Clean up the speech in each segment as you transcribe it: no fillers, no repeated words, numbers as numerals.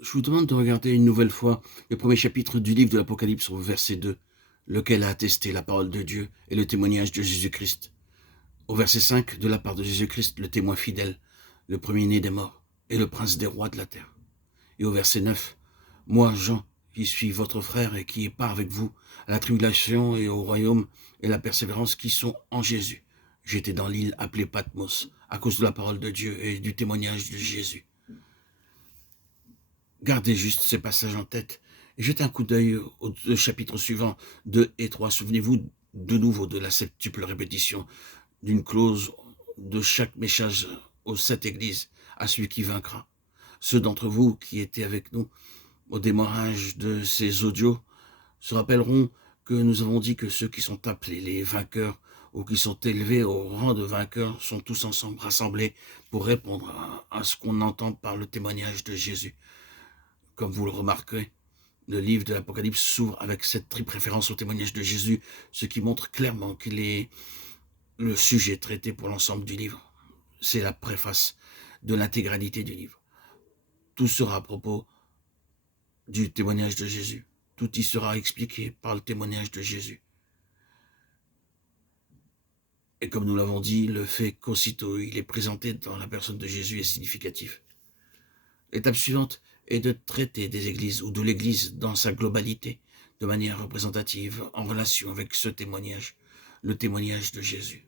Je vous demande de regarder une nouvelle fois le premier chapitre du livre de l'Apocalypse au verset 2, lequel a attesté la parole de Dieu et le témoignage de Jésus-Christ. Au verset 5, de la part de Jésus-Christ, le témoin fidèle, le premier-né des morts et le prince des rois de la terre. Et au verset 9, moi, Jean, qui suis votre frère et qui est part avec vous à la tribulation et au royaume et la persévérance qui sont en Jésus. J'étais dans l'île appelée Patmos à cause de la parole de Dieu et du témoignage de Jésus. Gardez juste ces passages en tête et jetez un coup d'œil aux deux chapitres suivants, 2 et 3. Souvenez-vous de nouveau de la septuple répétition d'une clause de chaque message aux 7 églises, à celui qui vaincra. Ceux d'entre vous qui étaient avec nous au démarrage de ces audios se rappelleront que nous avons dit que ceux qui sont appelés les vainqueurs ou qui sont élevés au rang de vainqueurs sont tous ensemble rassemblés pour répondre à ce qu'on entend par le témoignage de Jésus. Comme vous le remarquerez, le livre de l'Apocalypse s'ouvre avec cette triple référence au témoignage de Jésus, ce qui montre clairement qu'il est le sujet traité pour l'ensemble du livre. C'est la préface de l'intégralité du livre. Tout sera à propos du témoignage de Jésus. Tout y sera expliqué par le témoignage de Jésus. Et comme nous l'avons dit, le fait qu'aussitôt il est présenté dans la personne de Jésus est significatif. L'étape suivante est de traiter des églises ou de l'église dans sa globalité, de manière représentative, en relation avec ce témoignage, le témoignage de Jésus.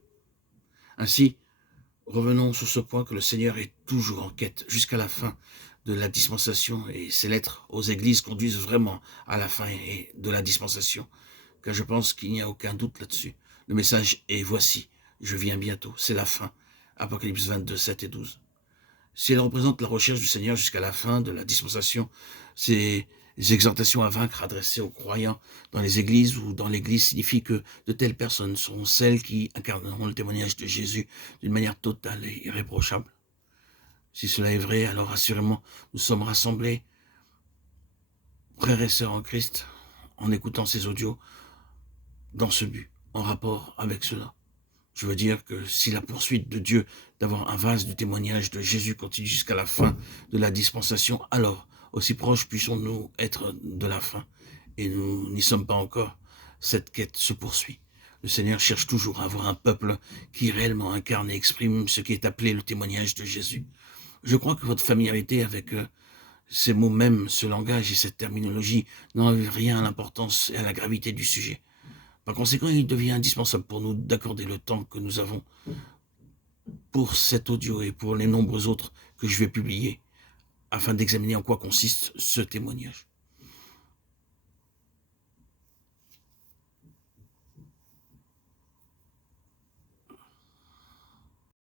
Ainsi, revenons sur ce point que le Seigneur est toujours en quête jusqu'à la fin de la dispensation, et ces lettres aux églises conduisent vraiment à la fin de la dispensation, car je pense qu'il n'y a aucun doute là-dessus. Le message est: voici, je viens bientôt, c'est la fin. Apocalypse 22, 7 et 12. Si elle représente la recherche du Seigneur jusqu'à la fin de la dispensation, ces exhortations à vaincre adressées aux croyants dans les églises ou dans l'église signifient que de telles personnes sont celles qui incarneront le témoignage de Jésus d'une manière totale et irréprochable. Si cela est vrai, alors assurément, nous sommes rassemblés, frères et sœurs en Christ, en écoutant ces audios, dans ce but, en rapport avec cela. Je veux dire que si la poursuite de Dieu d'avoir un vase du témoignage de Jésus continue jusqu'à la fin de la dispensation, alors aussi proches puissons-nous être de la fin. Et nous n'y sommes pas encore. Cette quête se poursuit. Le Seigneur cherche toujours à avoir un peuple qui réellement incarne et exprime ce qui est appelé le témoignage de Jésus. Je crois que votre familiarité avec ces mots mêmes, ce langage et cette terminologie n'enlève rien à l'importance et à la gravité du sujet. Par conséquent, il devient indispensable pour nous d'accorder le temps que nous avons pour cet audio et pour les nombreux autres que je vais publier, afin d'examiner en quoi consiste ce témoignage.